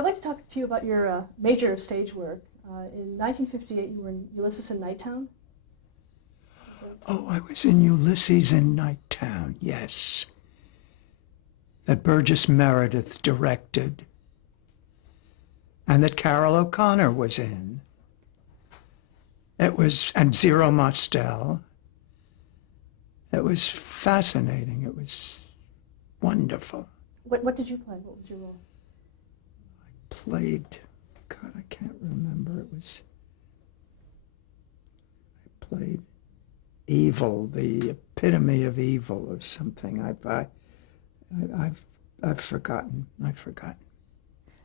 I'd like to talk to you about your major stage work. In 1958, you were in Ulysses in Nighttown. Oh, I was in Ulysses in Nighttown, yes. That Burgess Meredith directed. And that Carol O'Connor was in. It was, and Zero Mostel. It was fascinating. It was wonderful. What did you play? What was your role? Played, God, I can't remember. I played evil, the epitome of evil or something. I've forgotten. And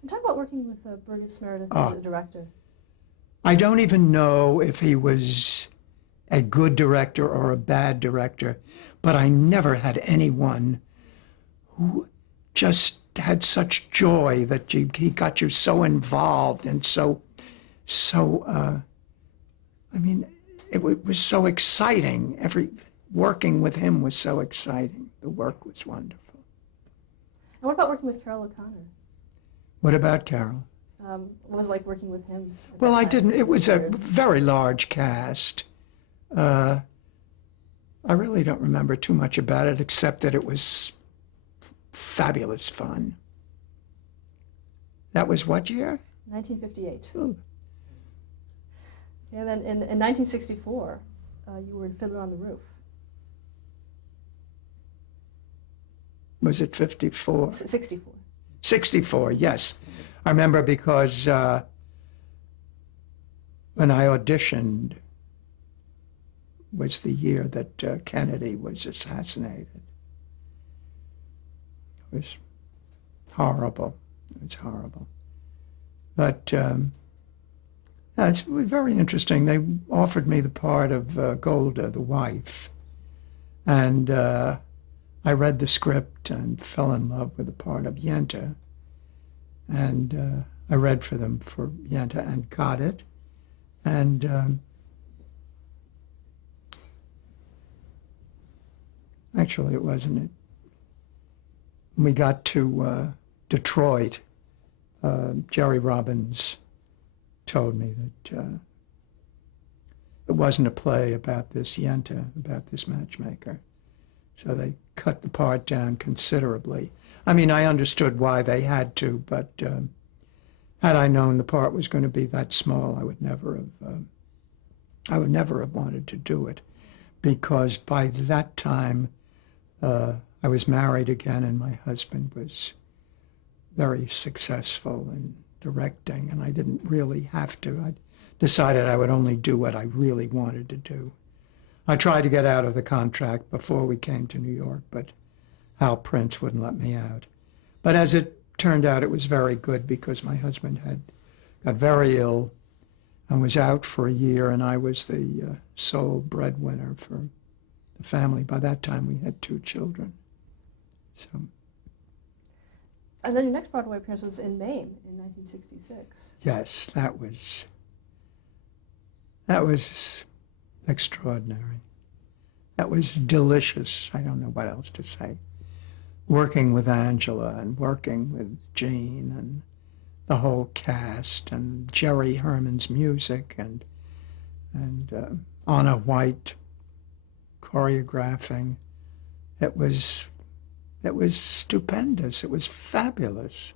talk about working with Burgess Meredith as a director. I don't even know if he was a good director or a bad director, but I never had anyone who just had such joy that he got you so involved and it was so exciting. Working with him was so exciting. The work was wonderful. And what about working with Carol O'Connor? What about Carol? What was it like working with him? Well, I didn't. It was a very large cast. I really don't remember too much about it, except that it was fabulous fun. That was what year? 1958. Ooh. And then in 1964, you were in Fiddler on the Roof. Was it 54? 64. 64, yes. I remember because when I auditioned was the year that Kennedy was assassinated. It was horrible. It was horrible. But it's very interesting. They offered me the part of Golda, the wife. And I read the script and fell in love with the part of Yenta. And I read for them for Yenta and got it. And actually, it wasn't it. When we got to Detroit, Jerry Robbins told me that it wasn't a play about this Yenta, about this matchmaker. So they cut the part down considerably. I mean, I understood why they had to, but had I known the part was going to be that small, I would never have wanted to do it, because by that time I was married again, and my husband was very successful in directing, and I didn't really have to. I decided I would only do what I really wanted to do. I tried to get out of the contract before we came to New York, but Hal Prince wouldn't let me out. But as it turned out, it was very good, because my husband got very ill and was out for a year, and I was the sole breadwinner for the family. By that time, we had 2 children. So. And then your next Broadway appearance was in Maine in 1966. Yes, that was extraordinary. That was delicious. I don't know what else to say. Working with Angela and working with Jean and the whole cast and Jerry Herman's music and Anna White choreographing. It was stupendous. It was fabulous.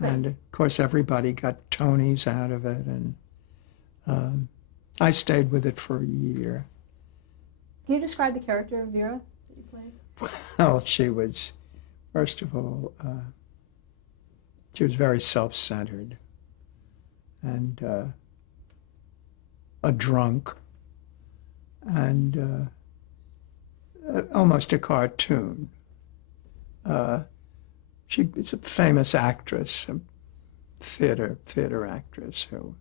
And of course everybody got Tonys out of it, and I stayed with it for a year. Can you describe the character of Vera that you played? Well, she was, first of all, she was very self-centered and a drunk and almost a cartoon. She was a famous actress, a theater actress who,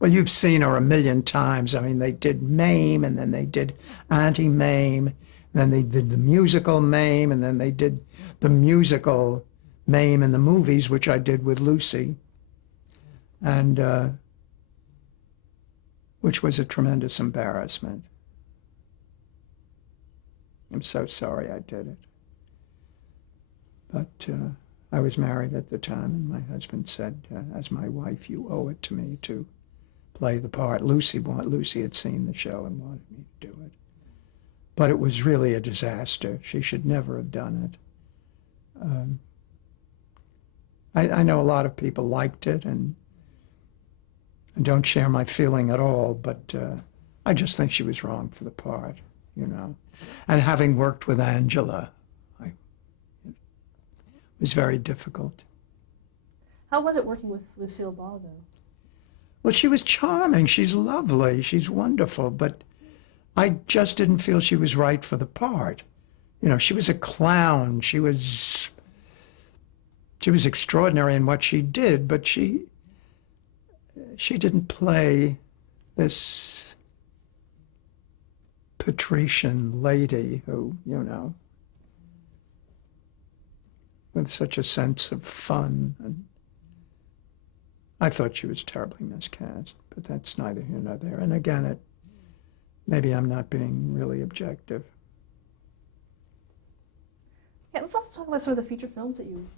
well, you've seen her a million times. I mean, they did Mame, and then they did Auntie Mame, and then they did the musical Mame, and then they did the musical Mame in the movies, which I did with Lucy, and which was a tremendous embarrassment. I'm so sorry I did it. But I was married at the time, and my husband said, as my wife, you owe it to me to play the part. Lucy had seen the show and wanted me to do it. But it was really a disaster. She should never have done it. I know a lot of people liked it and don't share my feeling at all, but I just think she was wrong for the part, you know. And having worked with Angela, it was very difficult. How was it working with Lucille Ball, though? Well, she was charming. She's lovely. She's wonderful. But I just didn't feel she was right for the part. You know, she was a clown. She was extraordinary in what she did, but she didn't play this patrician lady who, you know, with such a sense of fun. And I thought she was terribly miscast, but that's neither here nor there. And again, maybe I'm not being really objective. Yeah, let's also talk about some of the feature films that you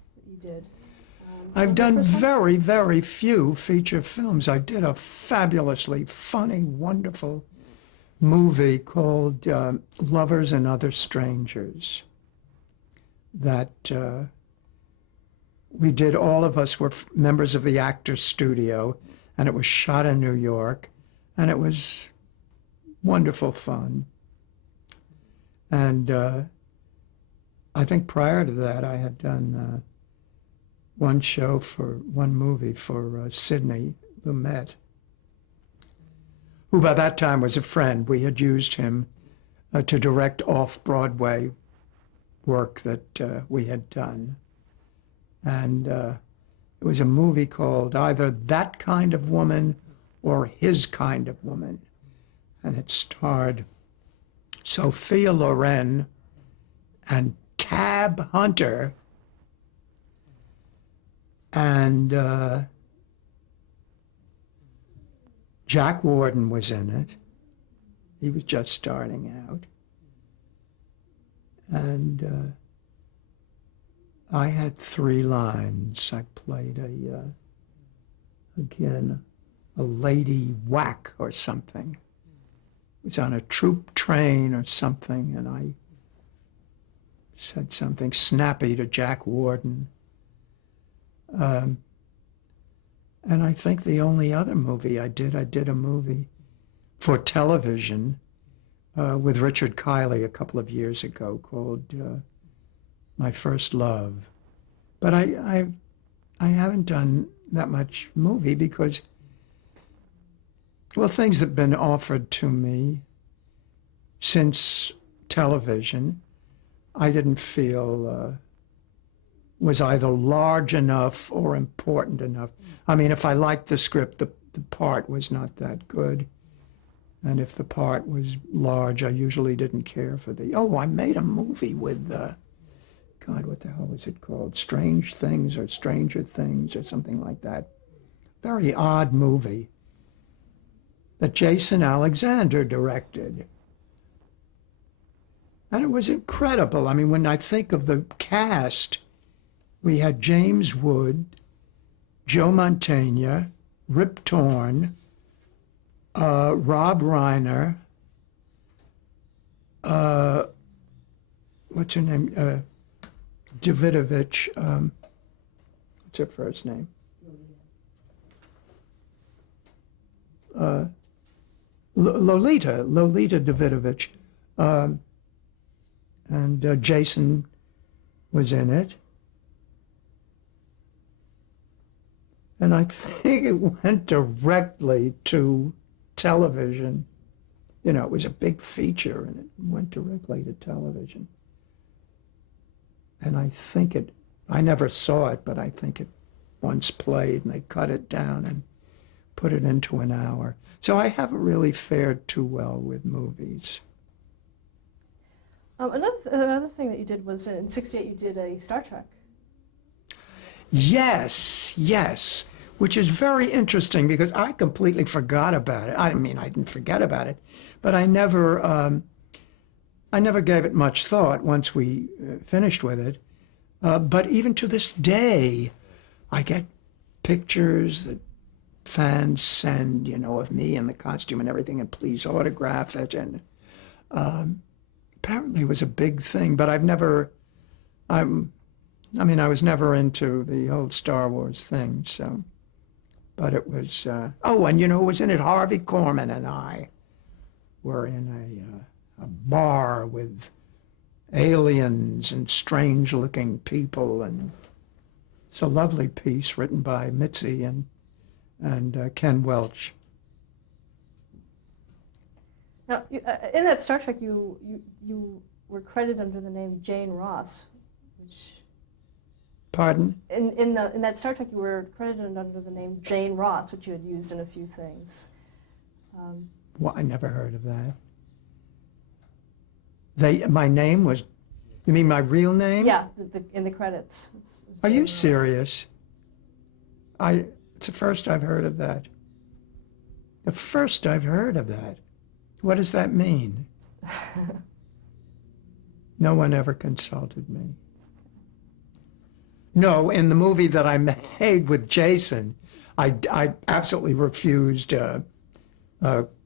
did. I've done very, very few feature films. I did a fabulously funny, wonderful movie called Lovers and Other Strangers that we did. All of us were members of the Actors Studio, and it was shot in New York, and it was wonderful fun. And I think prior to that, I had done one movie for Sidney Lumet, who by that time was a friend. We had used him to direct off-Broadway work that we had done. And it was a movie called either That Kind of Woman or His Kind of Woman. And it starred Sophia Loren and Tab Hunter, and Jack Warden was in it. He was just starting out. And I had 3 lines. I played a lady whack or something. It was on a troop train or something, and I said something snappy to Jack Warden. And I think the only other movie I did a movie for television with Richard Kiley a couple of years ago called My First Love. But I haven't done that much movie because, well, things have been offered to me since television I didn't feel was either large enough or important enough. I mean, if I liked the script, the part was not that good. And if the part was large, I usually didn't care for I made a movie with, God, what the hell was it called? Strange Things or Stranger Things or something like that. Very odd movie that Jason Alexander directed. And it was incredible. I mean, when I think of the cast, we had James Wood, Joe Mantegna, Rip Torn, Rob Reiner, what's her name? Davidovich, what's her first name? Lolita Davidovich. And Jason was in it. And I think it went directly to television. You know, it was a big feature, and it went directly to television. And I never saw it, but I think it once played, and they cut it down and put it into an hour. So I haven't really fared too well with movies. Another thing that you did was in '68 you did a Star Trek. Yes, which is very interesting because I completely forgot about it. I mean, I didn't forget about it, but I never gave it much thought once we finished with it. But even to this day, I get pictures that fans send, of me in the costume and everything, and please autograph it. And apparently it was a big thing, but I was never into the whole Star Wars thing, so. But it was, and who was in it? Harvey Korman and I were in a bar with aliens and strange-looking people, and it's a lovely piece written by Mitzi and Ken Welch. Now, in that Star Trek, you were credited under the name Jane Ross, which. Pardon? In that Star Trek, you were credited under the name Jane Ross, which you had used in a few things. Well, I never heard of that. My name was, you mean my real name? Yeah, in the credits. Are you serious? It's the first I've heard of that. The first I've heard of that. What does that mean? No one ever consulted me. No, in the movie that I made with Jason, I absolutely refused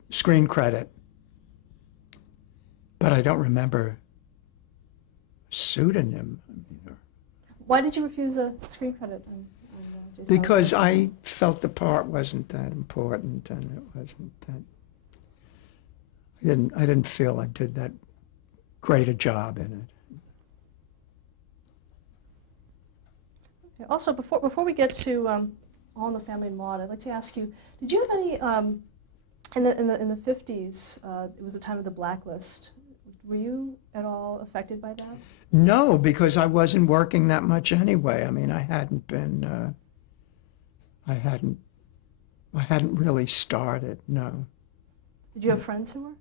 screen credit. But I don't remember a pseudonym. Why did you refuse a screen credit? Jason Because I felt the part wasn't that important, and it wasn't that. I didn't feel I did that great a job in it. Okay. Also, before we get to All in the Family and Maude, I'd like to ask you: did you have any in the 50s? It was the time of the blacklist. Were you at all affected by that? No, because I wasn't working that much anyway. I mean, I hadn't been. I hadn't really started. No. Did you have friends who were?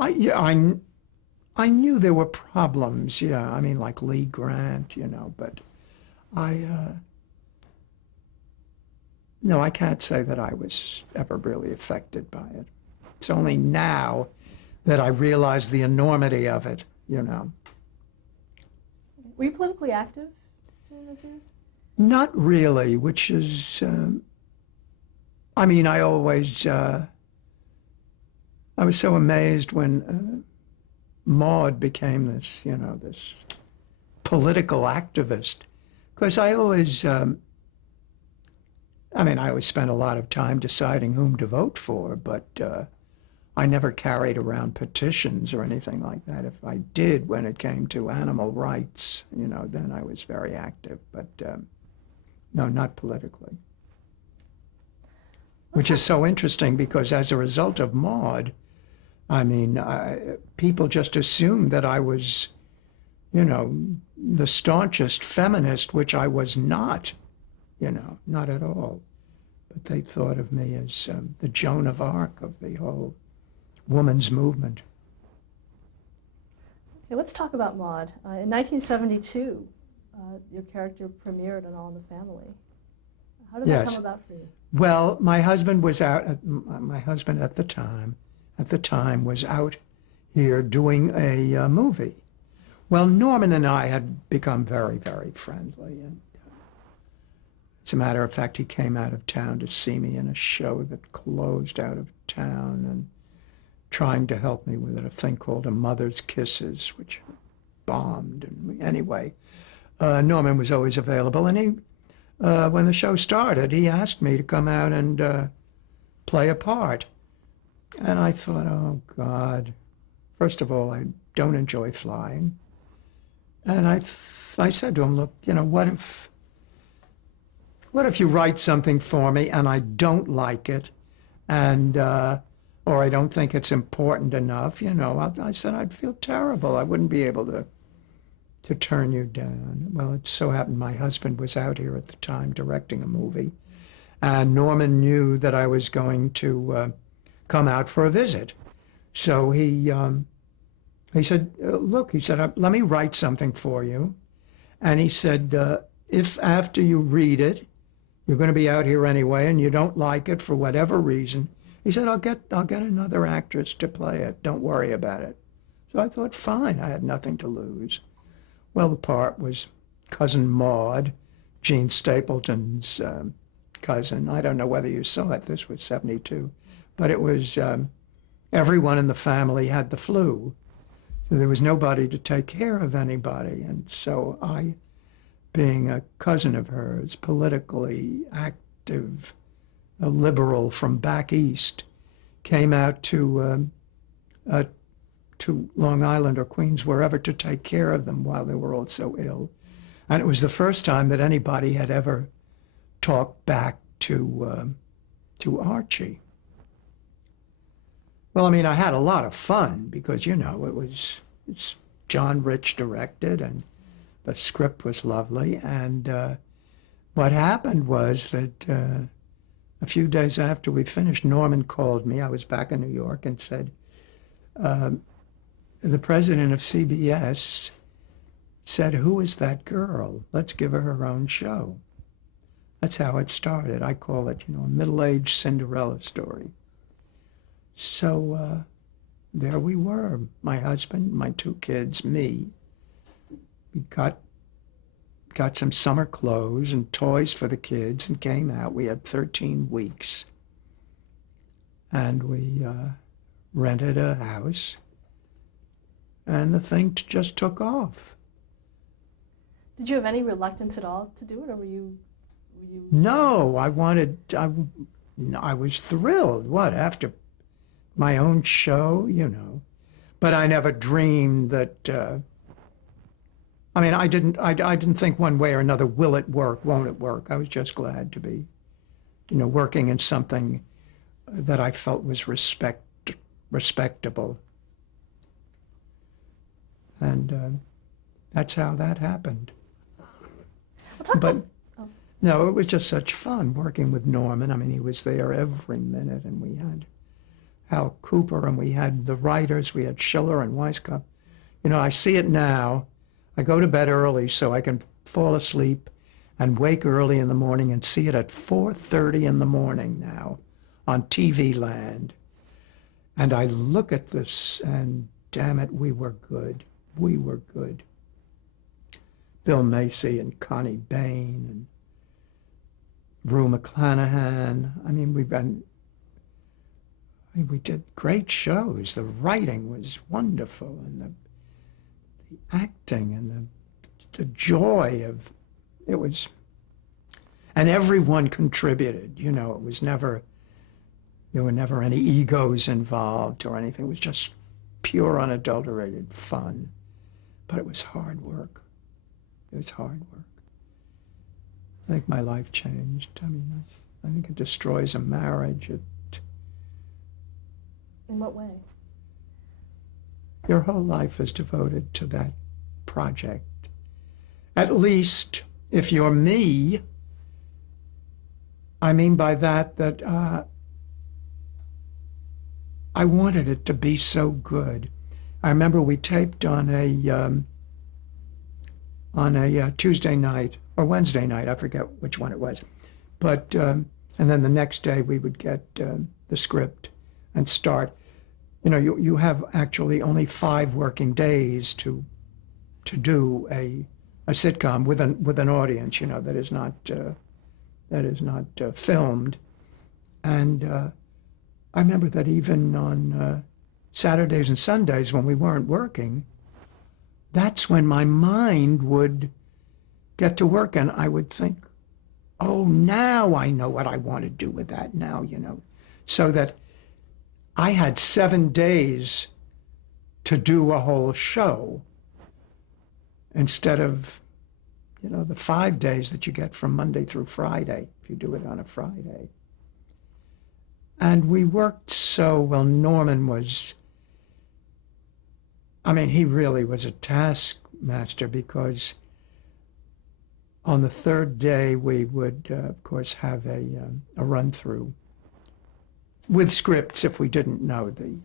I knew there were problems. Yeah, I mean, like Lee Grant, but no, I can't say that I was ever really affected by it. It's only now that I realize the enormity of it, Were you politically active during those years? Not really, which is, I mean, I always, I was so amazed when Maude became this, this political activist. Because I always, I always spent a lot of time deciding whom to vote for, but I never carried around petitions or anything like that. If I did, when it came to animal rights, then I was very active. But no, not politically. Which is so interesting because as a result of Maude, people just assumed that I was, the staunchest feminist, which I was not, not at all. But they thought of me as the Joan of Arc of the whole women's movement. Okay, let's talk about Maude. In 1972, your character premiered on All in the Family. How did that come about for you? Well, my husband was out. My husband at the time was out here doing a movie. Well, Norman and I had become very, very friendly, and as a matter of fact, he came out of town to see me in a show that closed out of town, and trying to help me with a thing called A Mother's Kisses, which bombed. And anyway, Norman was always available, and he, when the show started, he asked me to come out and play a part. And I thought, oh God, first of all, I don't enjoy flying. And I said to him, look, what if you write something for me and I don't like it, and or I don't think it's important enough, I said I'd feel terrible. I wouldn't be able to turn you down. Well, it so happened my husband was out here at the time directing a movie, and Norman knew that I was going to come out for a visit. So he said, look, he said, let me write something for you. And he said, if after you read it, you're going to be out here anyway and you don't like it for whatever reason, he said, I'll get another actress to play it. Don't worry about it. So I thought, fine, I had nothing to lose. Well, the part was Cousin Maud, Gene Stapleton's cousin. I don't know whether you saw it. This was 72. But it was everyone in the family had the flu. So there was nobody to take care of anybody. And so I, being a cousin of hers, politically active, a liberal from back east, came out to Long Island or Queens, wherever, to take care of them while they were all so ill. And it was the first time that anybody had ever talked back to Archie. Well, I mean, I had a lot of fun because, you know, it's John Rich directed and the script was lovely. And what happened was that a few days after we finished, Norman called me. I was back in New York and said, the president of CBS said, "Who is that girl? Let's give her her own show." That's how it started. I call it, you know, a middle-aged Cinderella story. So there we were, my husband, my 2 kids, me. We got some summer clothes and toys for the kids and came out. We had 13 weeks. And we rented a house. And the thing just took off. Did you have any reluctance at all to do it, or were you... No, I was thrilled. What, after my own show, you know? But I never dreamed that, I mean, I didn't think one way or another, will it work, won't it work? I was just glad to be, you know, working in something that I felt was respectable. And that's how that happened. But no, it was just such fun working with Norman. I mean, he was there every minute, and we had Hal Cooper, and we had the writers. We had Schiller and Weisskopf. You know, I see it now. I go to bed early so I can fall asleep and wake early in the morning and see it at 4:30 in the morning now on TV Land. And I look at this, and damn it, we were good. We were good. Bill Macy and Connie Bain and Rue McClanahan. I mean, we did great shows. The writing was wonderful, and the acting and the joy of it was, and everyone contributed. You know, it was never, there were never any egos involved or anything. It was just pure, unadulterated fun. But it was hard work. It was hard work. I think my life changed. I mean, I think it destroys a marriage. In what way? Your whole life is devoted to that project. At least, if you're me, I mean by that I wanted it to be so good. I remember we taped on a Tuesday night or Wednesday night, I forget which one it was. But, and then the next day we would get the script and start. You know, you have actually only 5 working days to do a sitcom with an audience, you know, that is not filmed. And I remember that even on Saturdays and Sundays when we weren't working, that's when my mind would get to work and I would think, oh, now I know what I want to do with that now, you know. So that I had 7 days to do a whole show instead of, you know, the 5 days that you get from Monday through Friday, if you do it on a Friday. And we worked so well. Norman was, I mean, he really was a taskmaster because on the 3rd day we would, of course, have a run-through with scripts if we didn't know the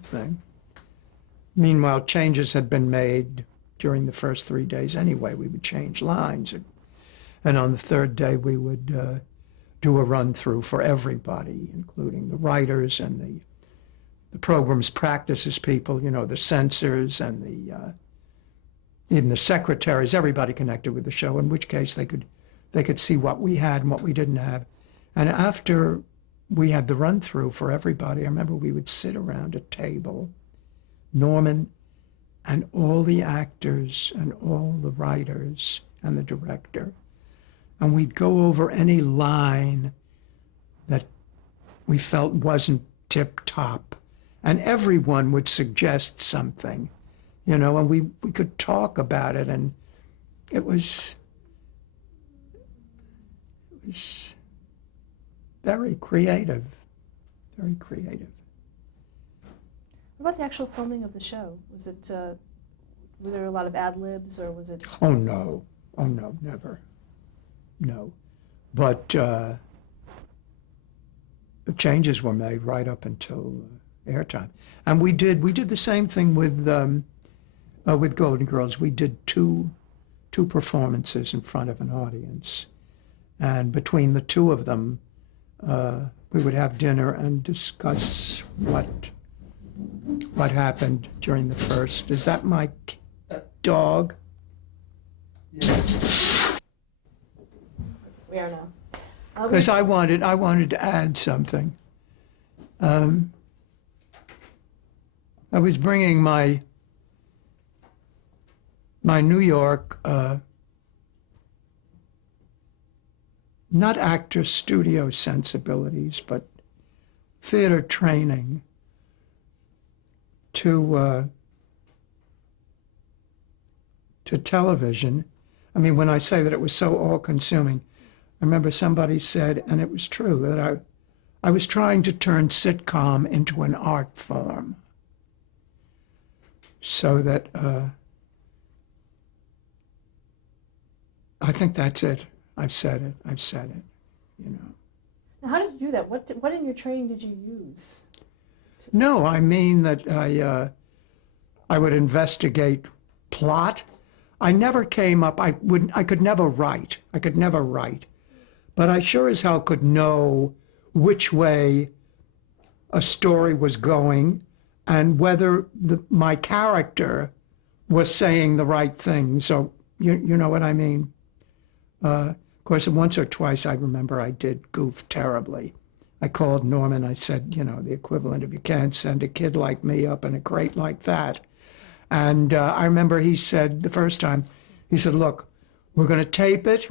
thing. Meanwhile, changes had been made during the first 3 days anyway. We would change lines. And on the 3rd day, we would do a run-through for everybody, including the writers and the program's practices people, you know, the censors and even the secretaries, everybody connected with the show, in which case they could see what we had and what we didn't have. And after we had the run through for everybody, I remember we would sit around a table, Norman and all the actors and all the writers and the director, and we'd go over any line that we felt wasn't tip top, and everyone would suggest something, you know, and we could talk about it, and it was very creative, very creative. What about the actual filming of the show? Was it, were there a lot of ad-libs, or was it? Oh, no, never, no. But the changes were made right up until airtime. And we did the same thing with Golden Girls. We did two performances in front of an audience. And between the two of them, we would have dinner and discuss what happened during the first. Is that my dog? Yeah. We are now. Because I wanted to add something. I was bringing my New York, not actor studio sensibilities, but theater training to television. I mean, when I say that it was so all-consuming, I remember somebody said, and it was true, that I was trying to turn sitcom into an art form. So that, I think that's it. I've said it, you know. Now, how did you do that? What in your training did you use? No, I mean that I would investigate plot. I never came up, I could never write. But I sure as hell could know which way a story was going and whether my character was saying the right thing. So you know what I mean? Of course, once or twice I remember I did goof terribly. I called Norman, I said, you know, the equivalent of you can't send a kid like me up in a crate like that. And I remember he said the first time, he said, look, we're going to tape it.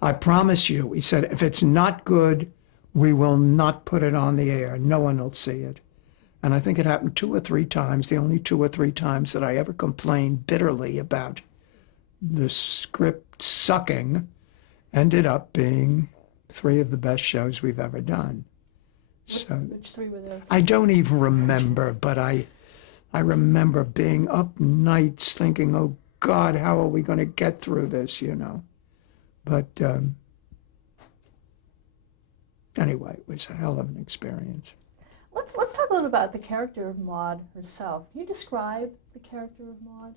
I promise you, he said, if it's not good, we will not put it on the air. No one will see it. And I think it happened 2 or 3 times, the only 2 or 3 times that I ever complained bitterly about the script sucking, ended up being 3 of the best shows we've ever done. So Which 3 were those? I don't even remember, but I remember being up nights thinking, oh God, how are we going to get through this, you know? But anyway, it was a hell of an experience. Let's talk a little about the character of Maud herself. Can you describe the character of Maud?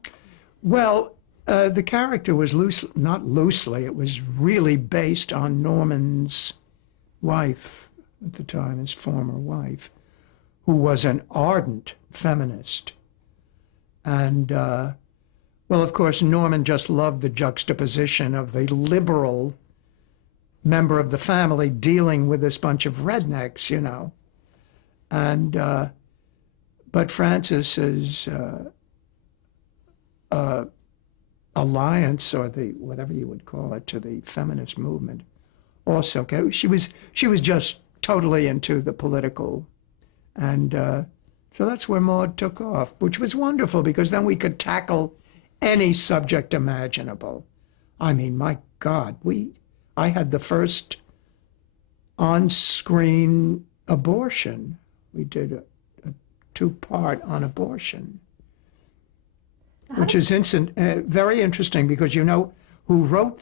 Well, the character was not loosely, it was really based on Norman's wife at the time, his former wife, who was an ardent feminist. And, well, of course, Norman just loved the juxtaposition of the liberal member of the family dealing with this bunch of rednecks, you know. And, but Frances's alliance, or the whatever you would call it, to the feminist movement, also, okay, she was just totally into the political, and so that's where Maud took off, which was wonderful because then we could tackle any subject imaginable. I mean, my God, I had the first on-screen abortion. We did a 2-part on abortion, which is very interesting because you know who wrote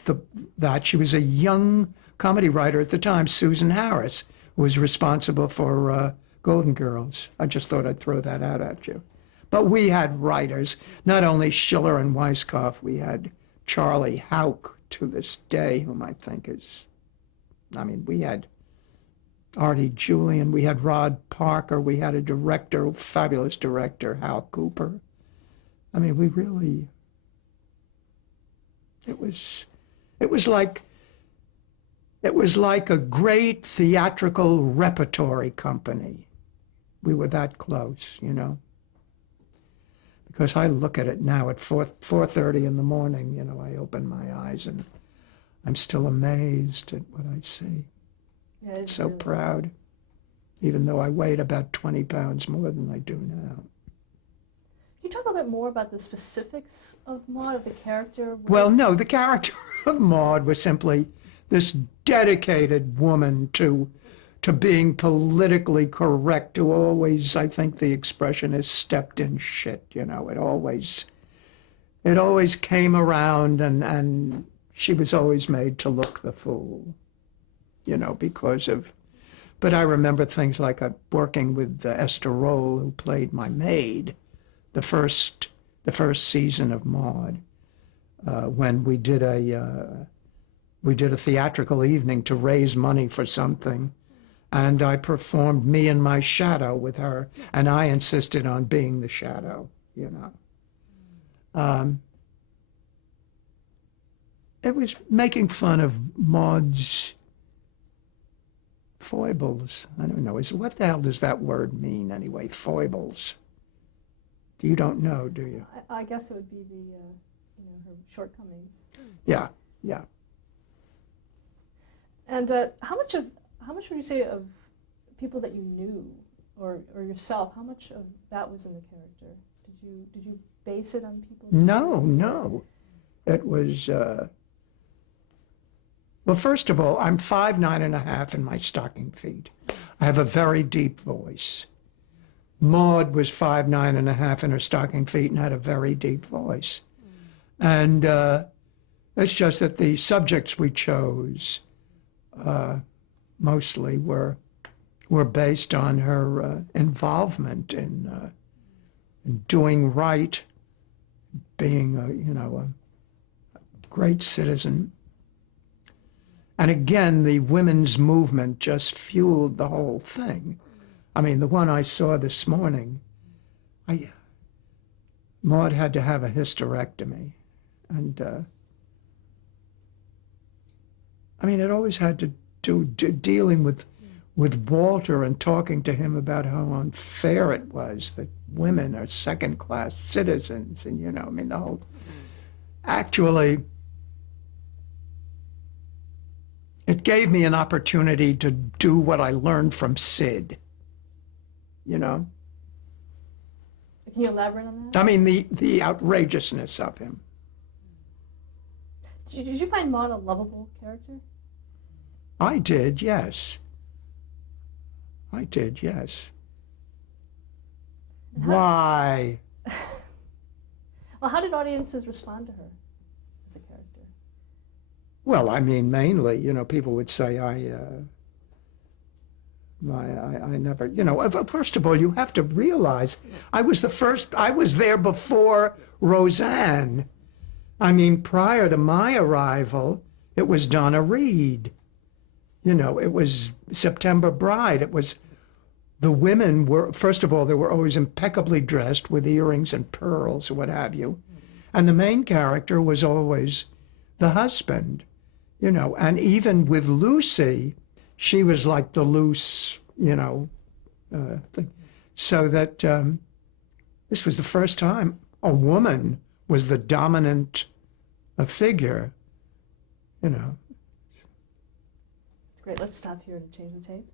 that. She was a young comedy writer at the time, Susan Harris, who was responsible for Golden Girls. I just thought I'd throw that out at you. But we had writers, not only Schiller and Weisskopf, we had Charlie Hauck to this day, whom I think is, I mean, we had Artie Julian, we had Rod Parker, we had a director, fabulous director, Hal Cooper. I mean, we really It was like a great theatrical repertory company. We were that close, you know. Because I look at it now at 4:30 in the morning, you know, I open my eyes and I'm still amazed at what I see. Yeah, it's So really- proud, even though I weighed about 20 pounds more than I do now. Can you talk a little bit more about the specifics of Maud, of the character? Well, no, the character of Maud was simply this dedicated woman to being politically correct, who always, I think the expression is stepped in shit, you know. It always came around, and she was always made to look the fool, you know, because of, but I remember things like working with Esther Roll, who played my maid, the first season of Maud, when we did a theatrical evening to raise money for something, and I performed me and my shadow with her, and I insisted on being the shadow, you know. It was making fun of Maud's foibles. I don't know. What the hell does that word mean anyway? Foibles. You don't know, do you? I guess it would be the, her shortcomings. Yeah, yeah. And how much would you say of people that you knew, or yourself? How much of that was in the character? Did you base it on people? No. It was. Well, first of all, I'm 5'9.5" in my stocking feet. I have a very deep voice. Maud was 5'9.5" in her stocking feet and had a very deep voice. And it's just that the subjects we chose mostly were based on her involvement in doing right, being a great citizen. And again, the women's movement just fueled the whole thing. I mean, the one I saw this morning, Maud had to have a hysterectomy. And I mean, it always had to do dealing with Walter and talking to him about how unfair it was that women are second-class citizens. And, you know, I mean, the whole... Actually, it gave me an opportunity to do what I learned from Sid, you know? Can you elaborate on that? I mean, the outrageousness of him. Did you find Maud a lovable character? I did, yes. I did, yes. Why? Well, how did audiences respond to her as a character? Well, I mean, mainly, you know, people would say I never, you know, first of all, you have to realize I was there before Roseanne. I mean, prior to my arrival, it was Donna Reed. You know, it was September Bride. It was, the women were, first of all, they were always impeccably dressed with earrings and pearls or what have you. And the main character was always the husband, you know. And even with Lucy, she was like the loose, you know, thing. So that this was the first time a woman was the dominant figure, you know. It's great. Let's stop here to change the tape.